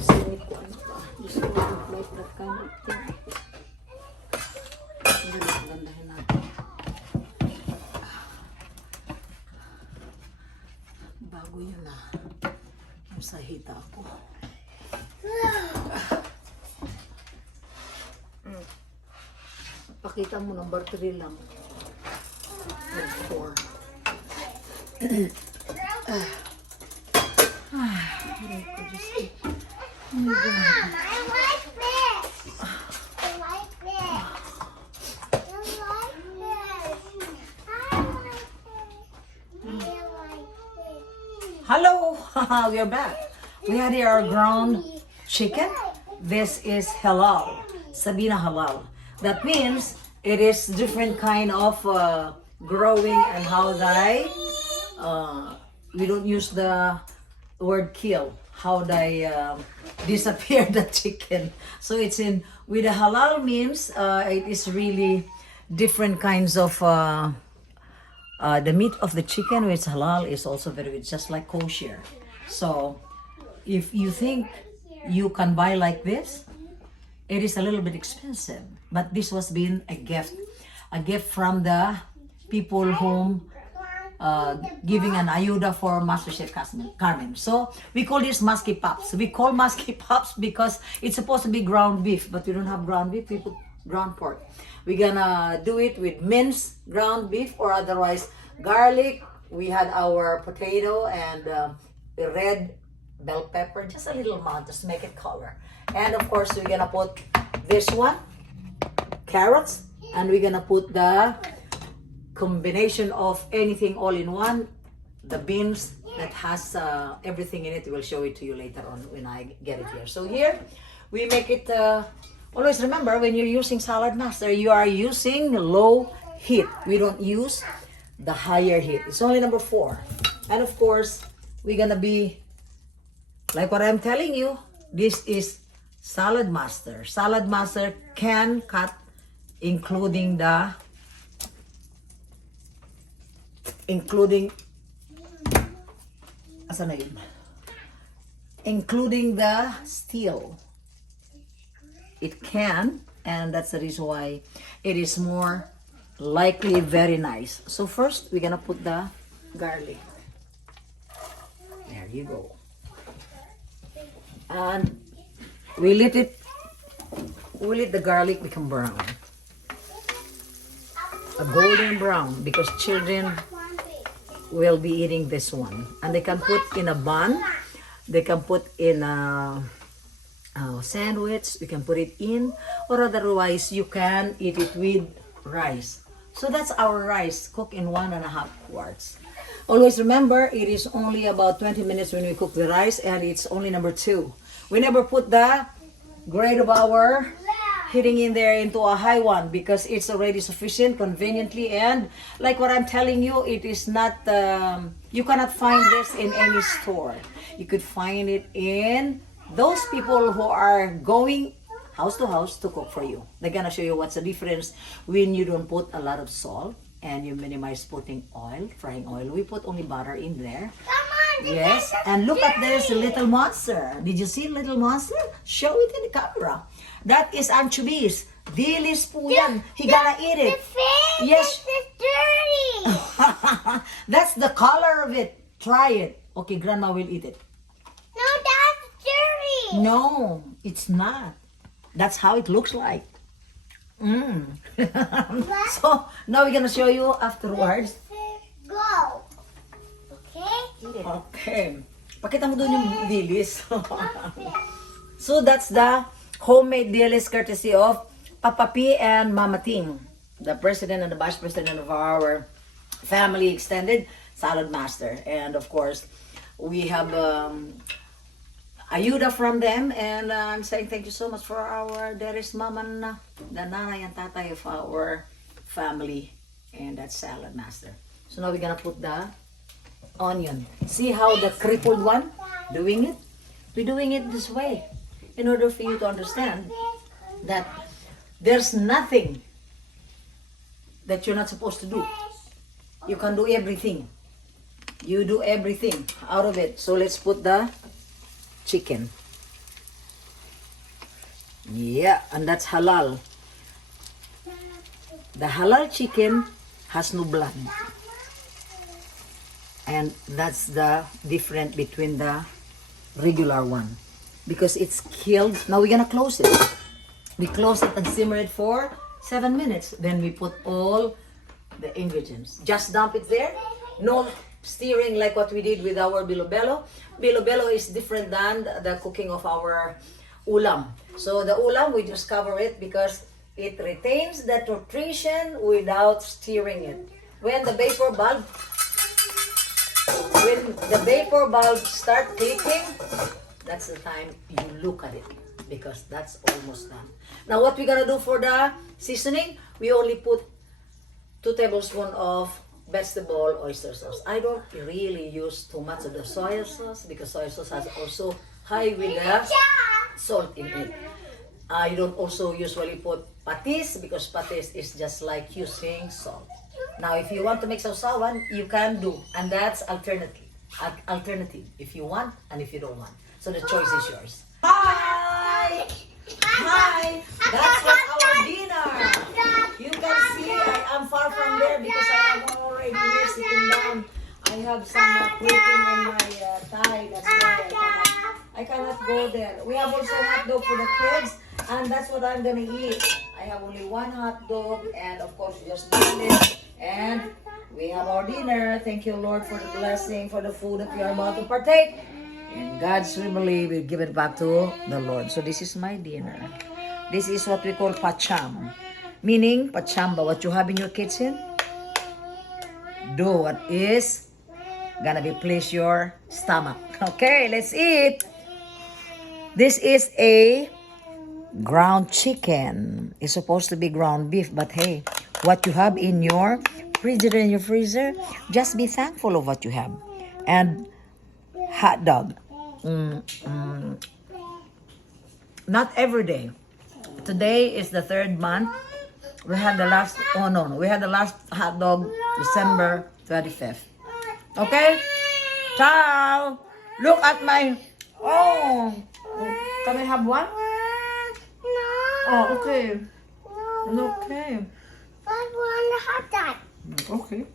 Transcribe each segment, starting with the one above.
Singit ko ano ka. Just don't like that kind of thing. Gandahin natin. Bago yun na. Yung sa hita ko. Pakita mo, number 3 lang. Number 4. Aray ko, Diyos ko. Oh my God. I like this. I like this. I like this. I like this. I like this. Hello! We are back. We had here our ground chicken. This is halal. Sabina halal. That means it is different kind of growing and how they we don't use the word kill, how they disappear the chicken. So it's in with the halal means it is really different kinds of the meat of the chicken which halal is also very good, just like kosher. So if you think you can buy like this, it is a little bit expensive, but this was being a gift from the people whom giving an ayuda for MasterChef Carmen. So we call this Maskipaps. We call Maskipaps because it's supposed to be ground beef, but we don't have ground beef. We put ground pork. We're gonna do it with minced ground beef or otherwise garlic. We had our potato and red bell pepper, just a little amount, just to make it color. And of course, we're gonna put this one, carrots, and we're gonna put the combination of anything all in one, the beans that has everything in it. We'll show it to you later on when I get it here. So here, we make it, always remember when you're using Salad Master, you are using low heat. We don't use the higher heat. It's only number 4. And of course, we're gonna be, like what I'm telling you, this is Salad Master. Salad Master can cut including the asan na yun? Including the steel. It can, and that's the reason why it is more likely very nice. So first we're gonna put the garlic. There you go. And we let the garlic become brown. A golden brown, because children will be eating this one. And they can put in a bun. They can put in a sandwich. You can put it in, or otherwise you can eat it with rice. So that's our rice cooked in 1.5 quarts. Always remember, it is only about 20 minutes when we cook the rice, and it's only number 2. We never put the grade of our heating in there into a high one because it's already sufficient conveniently. And like what I'm telling you, it is not, you cannot find this in any store. You could find it in those people who are going house to house to cook for you. They're gonna show you what's the difference when you don't put a lot of salt and you minimize putting oil, frying oil. We put only butter in there. Yes, and look at this little monster. Did you see little monster? Show it in the camera. That is anchovies. Dilis po yan. He gonna eat it. The fish Yes. is dirty. That's the color of it. Try it. Okay, Grandma will eat it. No, that's dirty. No, it's not. That's how it looks like. So, now we're gonna show you afterwards. Fish go. Okay? Eat it. Okay. Pakita mo doon yung dilis. So that's the homemade dilis courtesy of Papa P and Mama Ting, the president and the vice president of our family extended Salad Master. And of course, we have ayuda from them, and I'm saying thank you so much for our dearest mama, the nanay and tatay of our family, and that's Salad Master. So now we're gonna put the onion. See how the crippled one doing it? We're doing it this way in order for you to understand that there's nothing that you're not supposed to do. You can do everything. You do everything out of it. So let's put the chicken. Yeah, and that's halal. The halal chicken has no blood. And that's the difference between the regular one. Because it's killed. Now we're gonna close it. We close it and simmer it for 7 minutes. Then we put all the ingredients. Just dump it there. No stirring like what we did with our bilobello. Bilobello is different than the cooking of our ulam. So the ulam, we just cover it because it retains the nutrition without stirring it. When the vapor bulb start clicking, that's the time you look at it because that's almost done. Now what we're gonna do for the seasoning, we only put 2 tablespoons of vegetable oyster sauce. I don't really use too much of the soy sauce because soy sauce has also high with the salt in it. I don't also usually put patis because patis is just like using salt. Now if you want to make sausawan, you can do, and that's alternative if you want and if you don't want. So the choice is yours. Hi! Hi! That's what our dinner. You can see I am far from there because I am already here sitting down. I have some creeping in my thigh. That's why I cannot go there. We have also hot dog for the kids, and that's what I'm gonna eat. I have only 1 hot dog, and of course just this. And we have our dinner. Thank you, Lord, for the blessing, for the food that we are about to partake. And God's we believe, we give it back to the Lord. So this is my dinner. This is what we call pacham. Meaning, pachamba, what you have in your kitchen, do what is gonna be please your stomach. Okay, let's eat. This is a ground chicken. It's supposed to be ground beef, but hey, what you have in your refrigerator, in your freezer, just be thankful of what you have. And hot dog. Not every day. Today is the 3rd month. We had the last, we had the last hot dog December 25th. Okay? Ciao! Look at my, can I have one? No. Oh, okay. No. Okay. I want a hot dog. Okay.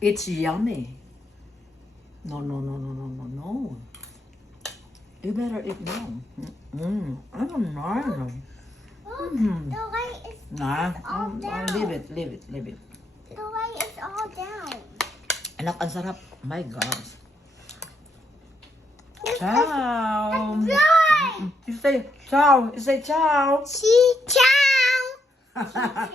It's yummy. No. You better eat now. I don't know. The light is Nah, all down. leave it. The light is all down. Anak, ang sarap. My gosh. Ciao. Fly! You say ciao. You say ciao. Ciao. Ciao.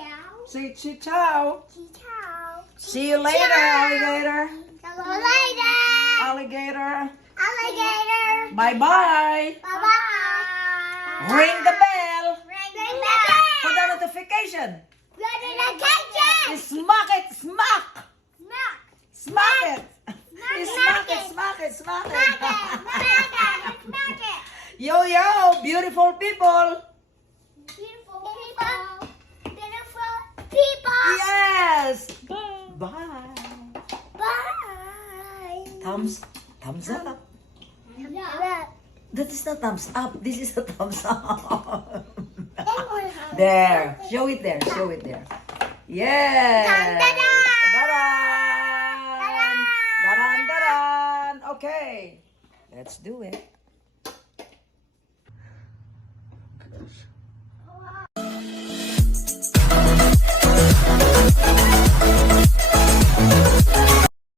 Say ciao. Ciao. See you later, alligator. See you later. Alligator. Alligator. Bye-bye. Bye-bye. Ring the bell Ring the bell. for the notification. Notification. Smack it. Smack it. Smack it. Smack it. Smack it. Yo, beautiful people. Beautiful people. Beautiful people. Yes. Bye. Bye. Thumbs up. Yeah. That is the thumbs up. This is the thumbs up. There. Show it there. Yes. Dun-dun-dun. Daran. Okay. Let's do it.